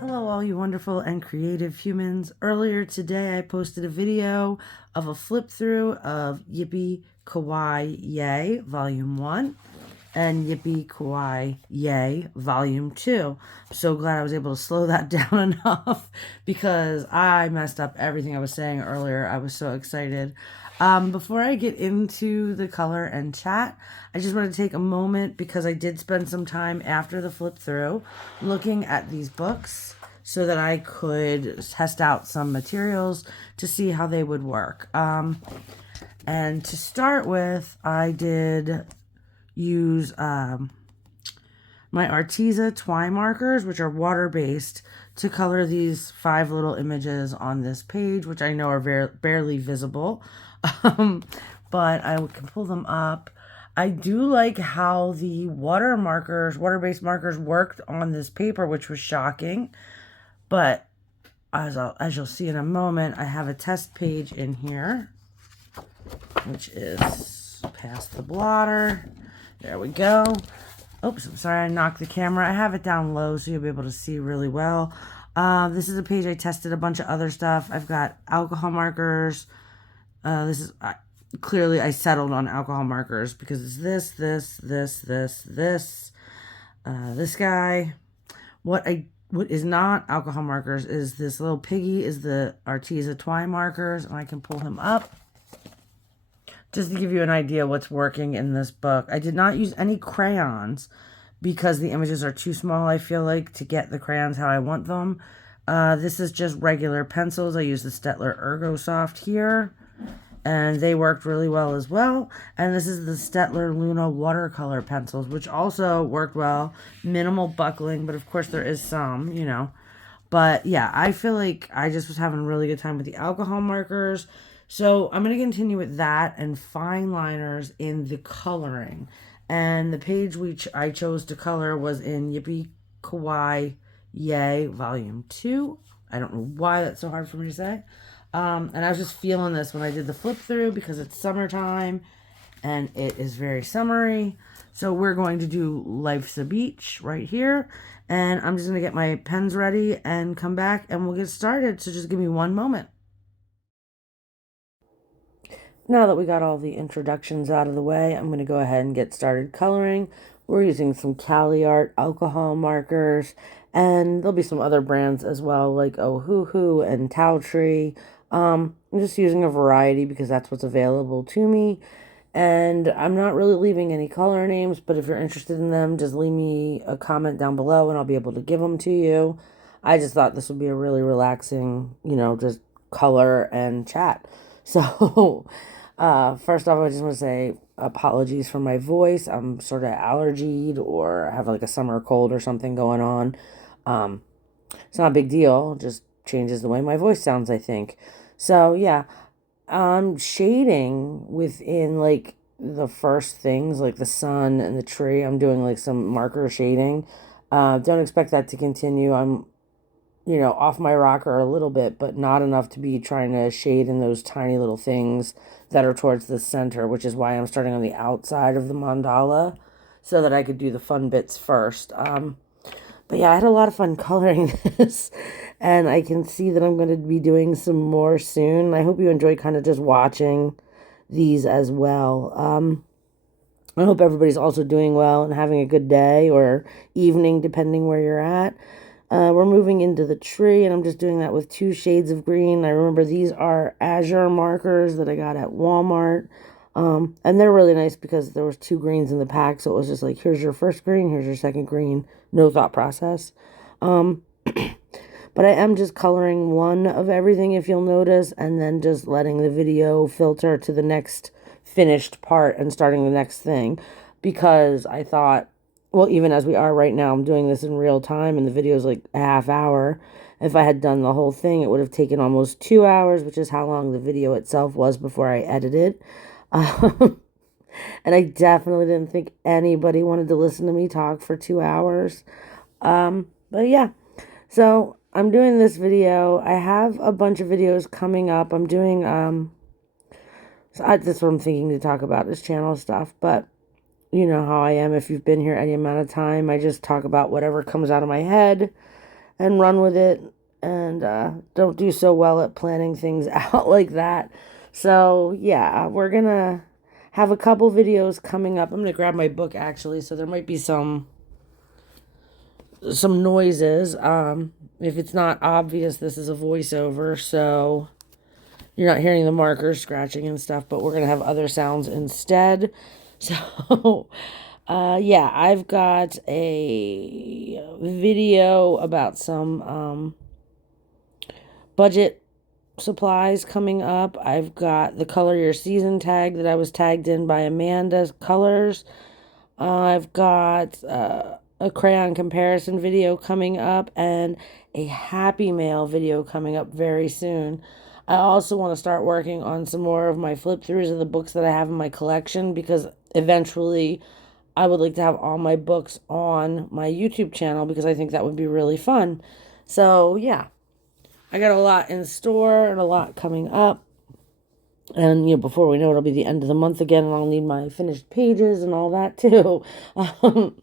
Hello, all you wonderful and creative humans. Earlier today, I posted a video of a flip through of Yippee Kawaii Yay, Volume 1, and Yippee Kawaii Yay, Volume 2. I'm so glad I was able to slow that down enough because I messed up everything I was saying earlier. I was so excited. Before I get into the color and chat, I just want to take a moment because I did spend some time after the flip through looking at these books so that I could test out some materials to see how they would work. And to start with, I did use my Arteza twine markers, which are water-based, to color these 5 little images on this page, which I know are barely visible. But I can pull them up. I do like how the water-based markers worked on this paper, which was shocking. But as you'll see in a moment, I have a test page in here, which is past the blotter. There we go. Oops, I'm sorry, I knocked the camera. I have it down low so you'll be able to see really well. This is a page I tested a bunch of other stuff. I've got alcohol markers. Clearly I settled on alcohol markers because it's this guy. What is not alcohol markers is this little piggy is the Arteza twine markers, and I can pull him up just to give you an idea what's working in this book. I did not use any crayons because the images are too small, I feel like, to get the crayons how I want them. This is just regular pencils. I use the Staedtler Ergo Soft here, and they worked really well as well. And this is the Staedtler Luna watercolor pencils, which also worked well. Minimal buckling, but of course there is some, you know. But yeah, I feel like I just was having a really good time with the alcohol markers. So I'm going to continue with that and fine liners in the coloring. And the page which I chose to color was in Yippee Kawaii Yay, Volume 2. I don't know why that's so hard for me to say. And I was just feeling this when I did the flip through because it's summertime and it is very summery. So we're going to do Life's a Beach right here. And I'm just going to get my pens ready and come back and we'll get started. So just give me one moment. Now that we got all the introductions out of the way, I'm going to go ahead and get started coloring. We're using some Cali Art alcohol markers, and there'll be some other brands as well, like Ohuhu and Tao Tree. I'm just using a variety because that's what's available to me. And I'm not really leaving any color names, but if you're interested in them, just leave me a comment down below and I'll be able to give them to you. I just thought this would be a really relaxing, just color and chat. So, first off, I just want to say apologies for my voice. I'm sort of allergied or have like a summer cold or something going on. It's not a big deal. It just changes the way my voice sounds, I think. So, yeah, I'm shading within like the first things, like the sun and the tree. I'm doing like some marker shading. Don't expect that to continue. I'm off my rocker a little bit, but not enough to be trying to shade in those tiny little things that are towards the center, which is why I'm starting on the outside of the mandala so that I could do the fun bits first. But yeah, I had a lot of fun coloring this, and I can see that I'm going to be doing some more soon. I hope you enjoy kind of just watching these as well. I hope everybody's also doing well and having a good day or evening, depending where you're at. We're moving into the tree, and I'm just doing that with 2 shades of green. I remember these are Azure markers that I got at Walmart. And they're really nice because there was 2 greens in the pack, so it was just like, here's your first green, here's your second green. No thought process. But I am just coloring one of everything, if you'll notice, and then just letting the video filter to the next finished part and starting the next thing. Because I thought, well, even as we are right now, I'm doing this in real time, and the video is like a half hour. If I had done the whole thing, it would have taken almost 2 hours, which is how long the video itself was before I edited. And I definitely didn't think anybody wanted to listen to me talk for 2 hours. But yeah, so I'm doing this video. I have a bunch of videos coming up. I'm doing So that's what I'm thinking to talk about is channel stuff. But you know how I am. If you've been here any amount of time, I just talk about whatever comes out of my head and run with it, and don't do so well at planning things out like that. So yeah, we're gonna have a couple videos coming up. I'm gonna grab my book actually, so there might be some noises. If it's not obvious, this is a voiceover, so you're not hearing the markers scratching and stuff, but we're gonna have other sounds instead. So yeah, I've got a video about some budget supplies coming up. I've got the Color Your Season tag that I was tagged in by Amanda's Colors. I've got a crayon comparison video coming up and a Happy Mail video coming up very soon. I also want to start working on some more of my flip throughs of the books that I have in my collection because eventually I would like to have all my books on my YouTube channel because I think that would be really fun. So, yeah, I got a lot in store and a lot coming up. And, before we know it, it'll be the end of the month again, and I'll need my finished pages and all that too. Um,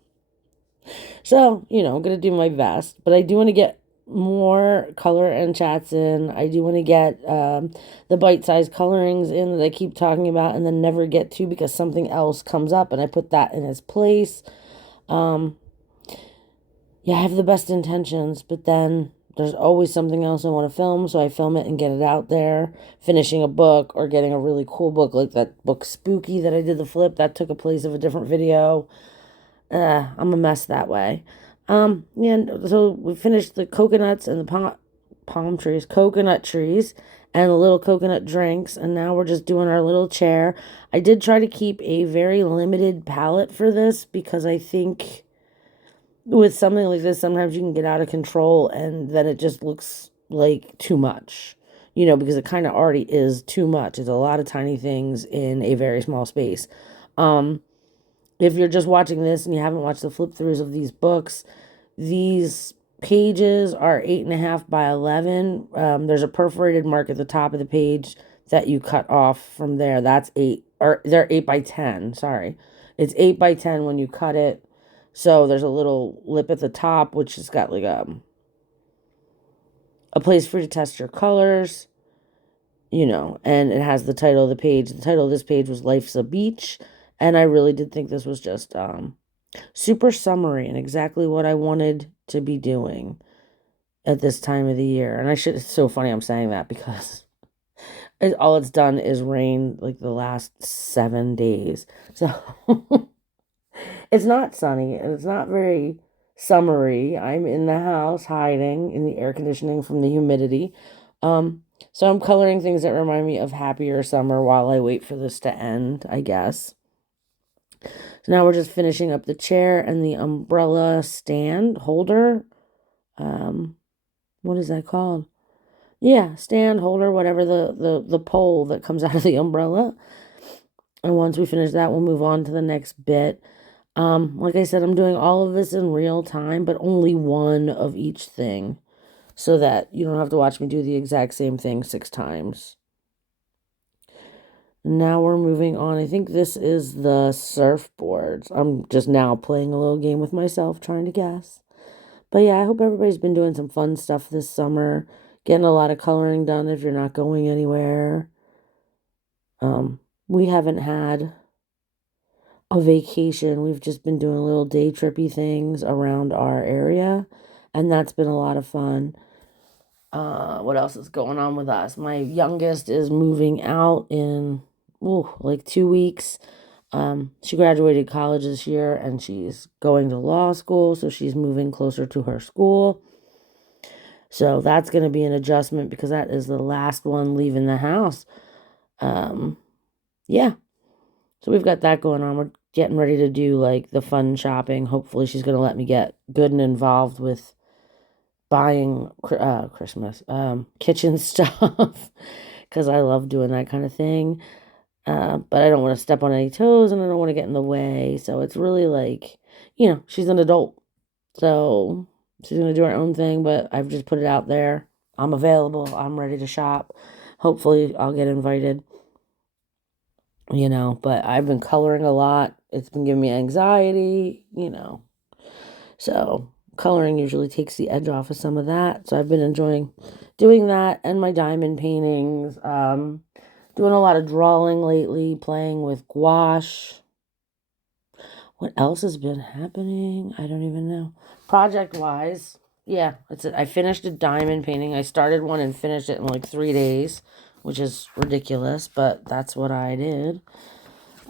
so, I'm going to do my best. But I do want to get more color and chats in. I do want to get the bite-sized colorings in that I keep talking about and then never get to because something else comes up and I put that in its place. Yeah, I have the best intentions, but then there's always something else I want to film, so I film it and get it out there. Finishing a book or getting a really cool book like that book Spooky that I did the flip, that took a place of a different video. I'm a mess that way. And so we finished the coconuts and the palm trees, coconut trees, and the little coconut drinks, and now we're just doing our little chair. I did try to keep a very limited palette for this because I think with something like this, sometimes you can get out of control and then it just looks like too much, because it kind of already is too much. It's a lot of tiny things in a very small space. If you're just watching this and you haven't watched the flip throughs of these books, these pages are 8.5 by 11. There's a perforated mark at the top of the page that you cut off from there. That's 8, or they're 8 by 10. Sorry. It's 8 by 10 when you cut it. So there's a little lip at the top, which has got like a place for you to test your colors, and it has the title of the page. The title of this page was Life's a Beach. And I really did think this was just super summary and exactly what I wanted to be doing at this time of the year. And it's so funny I'm saying that because all it's done is rain like the last 7 days. So it's not sunny and it's not very summery. I'm in the house hiding in the air conditioning from the humidity. So I'm coloring things that remind me of happier summer while I wait for this to end, I guess. So now we're just finishing up the chair and the umbrella stand holder. What is that called? Yeah, stand holder, whatever the pole that comes out of the umbrella. And once we finish that, we'll move on to the next bit. Like I said, I'm doing all of this in real time, but only one of each thing so that you don't have to watch me do the exact same thing 6 times. Now we're moving on. I think this is the surfboards. I'm just now playing a little game with myself, trying to guess. But yeah, I hope everybody's been doing some fun stuff this summer, getting a lot of coloring done if you're not going anywhere. We haven't had a vacation. We've just been doing little day trippy things around our area, and that's been a lot of fun. What else is going on with us? My youngest is moving out in like 2 weeks. She graduated college this year and she's going to law school, so she's moving closer to her school. So that's going to be an adjustment because that is the last one leaving the house. Yeah. So we've got that going on. We're getting ready to do like the fun shopping. Hopefully she's going to let me get good and involved with buying Christmas kitchen stuff because I love doing that kind of thing. But I don't want to step on any toes and I don't want to get in the way. So it's really like, she's an adult. So she's going to do her own thing, but I've just put it out there. I'm available. I'm ready to shop. Hopefully I'll get invited. but I've been coloring a lot. It's been giving me anxiety, So coloring usually takes the edge off of some of that. So I've been enjoying doing that and my diamond paintings. Doing a lot of drawing lately, playing with gouache. What else has been happening? I don't even know. Project wise, yeah, I finished a diamond painting. I started one and finished it in like 3 days, which is ridiculous, but that's what I did.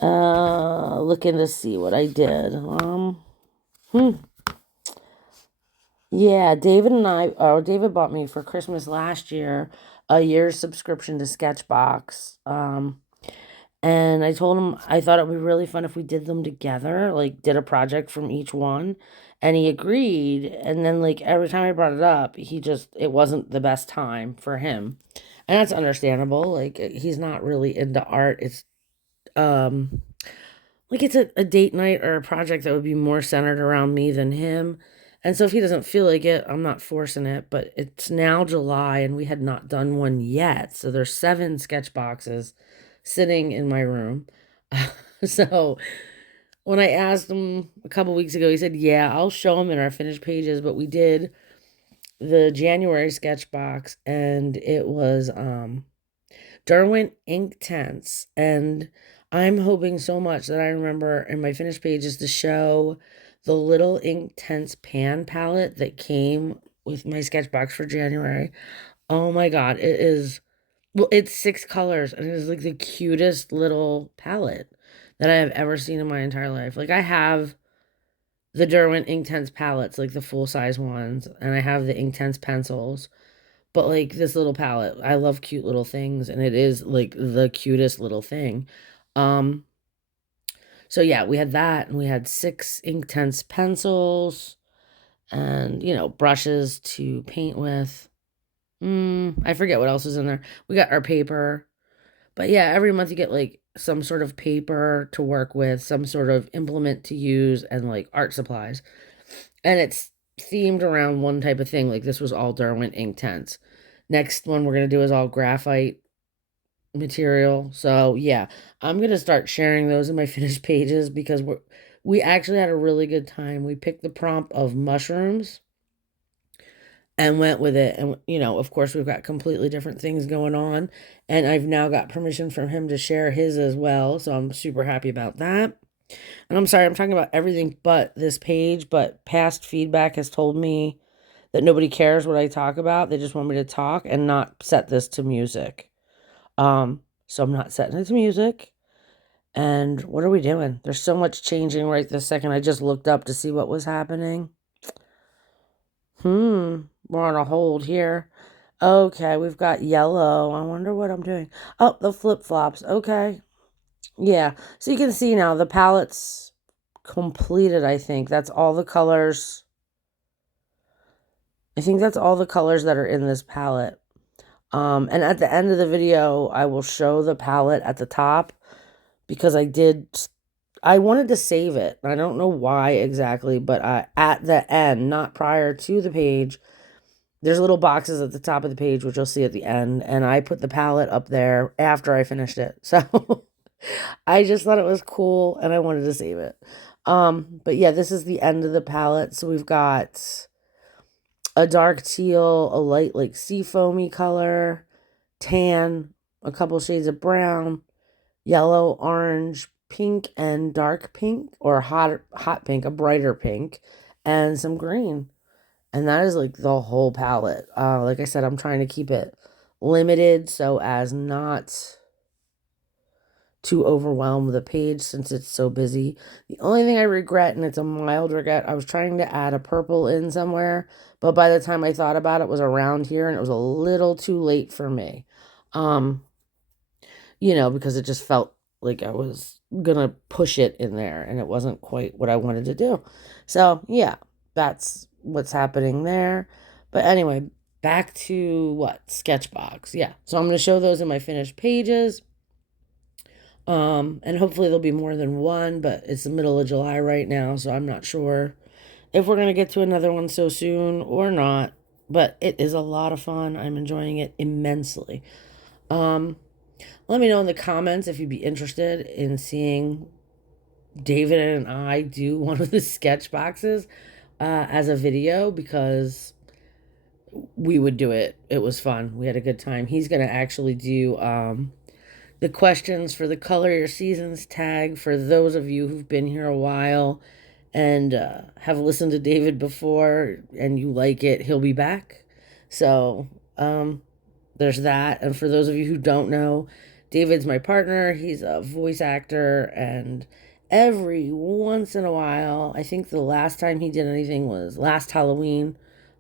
Looking to see what I did. Hmm. Yeah, David bought me for Christmas last year a year's subscription to Sketchbox. And I told him I thought it would be really fun if we did them together, like did a project from each one. And he agreed. And then like every time I brought it up, it wasn't the best time for him. And that's understandable. Like he's not really into art. Um it's a date night or a project that would be more centered around me than him. And so if he doesn't feel like it, I'm not forcing it. But it's now July and we had not done one yet. So there's 7 sketch boxes sitting in my room. So when I asked him a couple weeks ago, he said, "Yeah, I'll show him in our finished pages." But we did the January sketch box and it was Derwent Ink Tense. And I'm hoping so much that I remember in my finished pages to show the little Ink Tense pan palette that came with my sketch box for January. Oh my God, it's 6 colors and it is like the cutest little palette that I have ever seen in my entire life. Like I have the Derwent Inktense palettes, like the full size ones, and I have the Inktense pencils. But like this little palette, I love cute little things, and it is like the cutest little thing. Um, so yeah, we had that, and we had 6 Inktense pencils, and brushes to paint with. I forget what else is in there. We got our paper, but yeah, every month you get like some sort of paper to work with, some sort of implement to use, and like art supplies. And it's themed around one type of thing. Like this was all Derwent Inktense. Next one we're gonna do is all graphite material. So yeah, I'm gonna start sharing those in my finished pages because we actually had a really good time. We picked the prompt of mushrooms and went with it. And of course, we've got completely different things going on. And I've now got permission from him to share his as well. So I'm super happy about that. And I'm sorry, I'm talking about everything but this page, but past feedback has told me that nobody cares what I talk about. They just want me to talk and not set this to music. So I'm not setting it to music. And what are we doing? There's so much changing right this second. I just looked up to see what was happening. We're on a hold here. Okay, we've got yellow. I wonder what I'm doing. Oh, the flip-flops. Okay. Yeah. So you can see now the palette's completed, I think. That's all the colors. I think that's all the colors that are in this palette. And at the end of the video, I will show the palette at the top because I wanted to save it. I don't know why exactly, but at the end, not prior to the page, there's little boxes at the top of the page, which you'll see at the end. And I put the palette up there after I finished it. So I just thought it was cool and I wanted to save it. But yeah, this is the end of the palette. So we've got a dark teal, a light like sea foamy color, tan, a couple shades of brown, yellow, orange, pink, and dark pink, or hot pink, a brighter pink, and some green. And that is like the whole palette. Like I said, I'm trying to keep it limited so as not to overwhelm the page since it's so busy. The only thing I regret, and it's a mild regret, I was trying to add a purple in somewhere, but by the time I thought about it, it was around here and it was a little too late for me. Um, because it just felt like I was gonna push it in there and it wasn't quite what I wanted to do. So yeah, that's what's happening there. But anyway, back to what? Sketchbox. Yeah. So I'm gonna show those in my finished pages. And hopefully there'll be more than one, but it's the middle of July right now, so I'm not sure if we're gonna get to another one so soon or not. But it is a lot of fun. I'm enjoying it immensely. Um, Let me know in the comments if you'd be interested in seeing David and I do one of the sketch boxes as a video, because we would do it. It was fun. We had a good time. He's going to actually do the questions for the Color Your Seasons tag for those of you who've been here a while and have listened to David before and you like it. He'll be back. So there's that. And for those of you who don't know, David's my partner. He's a voice actor, and every once in a while, I think the last time he did anything was last Halloween.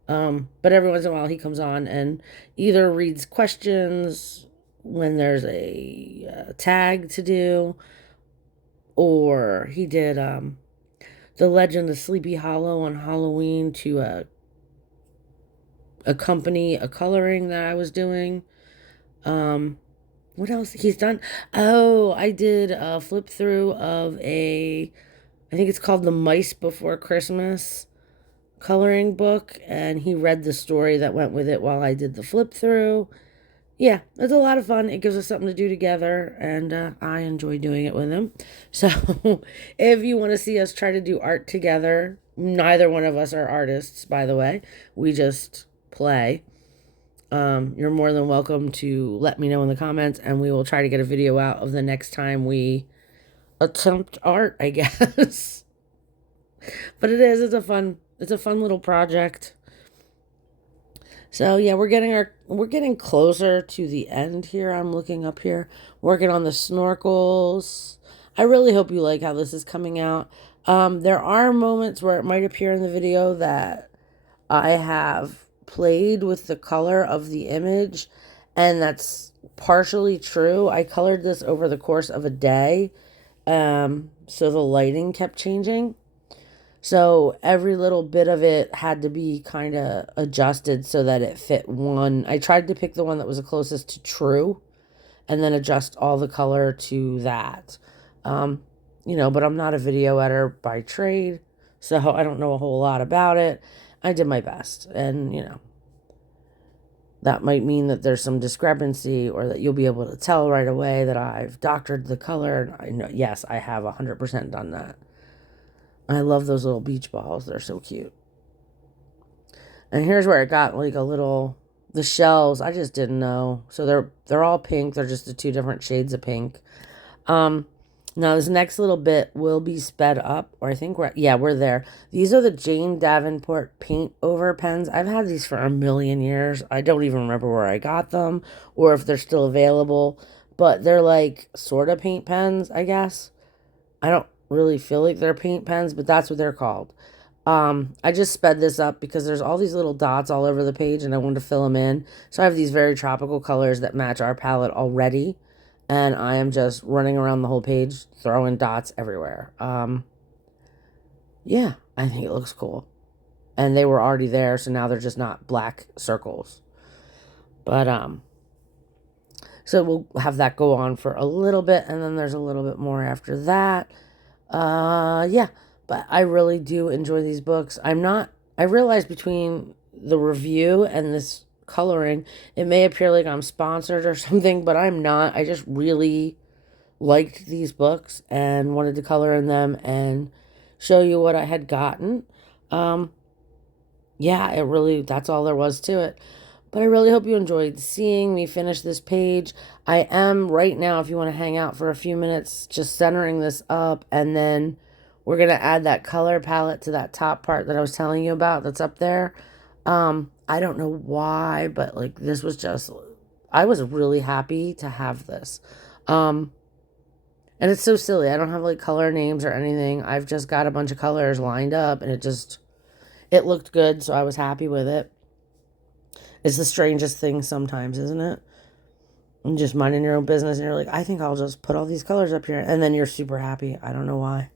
But every once in a while, he comes on and either reads questions when there's a tag to do, or he did The Legend of Sleepy Hollow on Halloween to accompany a coloring that I was doing. What else he's done? Oh, I did a flip through of I think it's called The Mice Before Christmas coloring book, and he read the story that went with it while I did the flip through. Yeah, it's a lot of fun. It gives us something to do together, and I enjoy doing it with him. So if you want to see us try to do art together, neither one of us are artists, by the way. We just play. You're more than welcome to let me know in the comments, and we will try to get a video out of the next time we attempt art, I guess. But it's a fun little project. So yeah, we're getting closer to the end here. I'm looking up here, working on the snorkels. I really hope you like how this is coming out. There are moments where it might appear in the video that I have played with the color of the image, and that's partially true. I colored this over the course of a day, so the lighting kept changing. So every little bit of it had to be kind of adjusted so that it fit one. I tried to pick the one that was the closest to true and then adjust all the color to that. But I'm not a video editor by trade, so I don't know a whole lot about it. I did my best, and that might mean that there's some discrepancy, or that you'll be able to tell right away that I've doctored the color. I know, yes, I have 100% done that. I love those little beach balls. They're so cute. And here's where it got like the shells, I just didn't know. So they're all pink. They're just the two different shades of pink. Now this next little bit will be sped up, or I think we're there. These are the Jane Davenport paint over pens. I've had these for a million years. I don't even remember where I got them or if they're still available, but they're like sort of paint pens, I guess. I don't really feel like they're paint pens, but that's what they're called. I just sped this up because there's all these little dots all over the page and I wanted to fill them in. So I have these very tropical colors that match our palette already, and I am just running around the whole page throwing dots everywhere. Yeah, I think it looks cool. And they were already there, so now they're just not black circles. But so we'll have that go on for a little bit, and then there's a little bit more after that. Yeah, but I really do enjoy these books. I realize between the review and this coloring, it may appear like I'm sponsored or something, but I'm not. I just really liked these books and wanted to color in them and show you what I had gotten. Yeah, that's all there was to it. But I really hope you enjoyed seeing me finish this page. I am right now, if you want to hang out for a few minutes, just centering this up, and then we're going to add that color palette to that top part that I was telling you about that's up there. I don't know why, but like this was just, I was really happy to have this. And it's so silly. I don't have like color names or anything. I've just got a bunch of colors lined up, and it looked good, so I was happy with it. It's the strangest thing sometimes, isn't it? And just minding your own business, and you're like, I think I'll just put all these colors up here, and then you're super happy. I don't know why.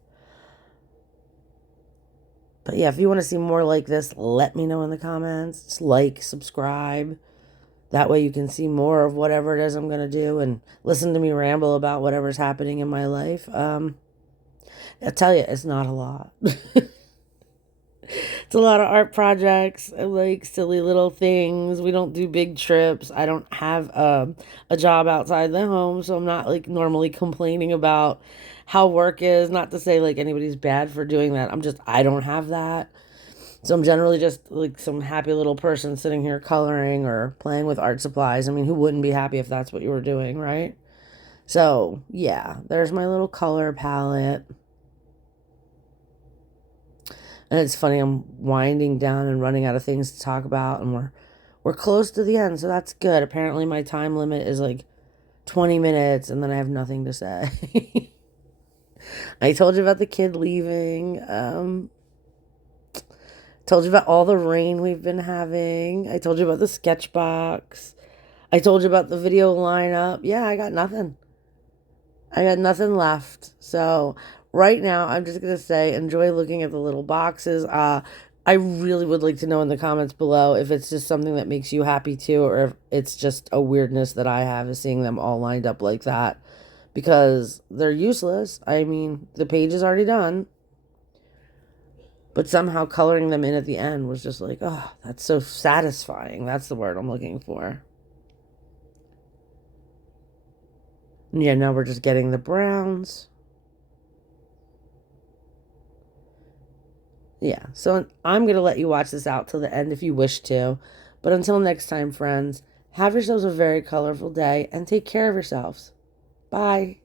But yeah, if you want to see more like this, let me know in the comments. Just like, subscribe. That way you can see more of whatever it is I'm going to do and listen to me ramble about whatever's happening in my life. I tell you, it's not a lot. It's a lot of art projects, like silly little things. We don't do big trips. I don't have a job outside the home, so I'm not like normally complaining about how work is. Not to say like anybody's bad for doing that. I don't have that. So I'm generally just like some happy little person sitting here coloring or playing with art supplies. I mean, who wouldn't be happy if that's what you were doing, right? So, yeah, there's my little color palette. And it's funny, I'm winding down and running out of things to talk about, and we're close to the end, so that's good. Apparently my time limit is like 20 minutes and then I have nothing to say. I told you about the kid leaving. Told you about all the rain we've been having. I told you about the sketch box. I told you about the video lineup. Yeah, I got nothing. I got nothing left. So right now, I'm just gonna say, enjoy looking at the little boxes. I really would like to know in the comments below if it's just something that makes you happy too, or if it's just a weirdness that I have is seeing them all lined up like that, because they're useless. I mean, the page is already done, but somehow coloring them in at the end was just like, oh, that's so satisfying. That's the word I'm looking for. Yeah, now we're just getting the browns. Yeah, so I'm going to let you watch this out till the end if you wish to. But until next time, friends, have yourselves a very colorful day and take care of yourselves. Bye.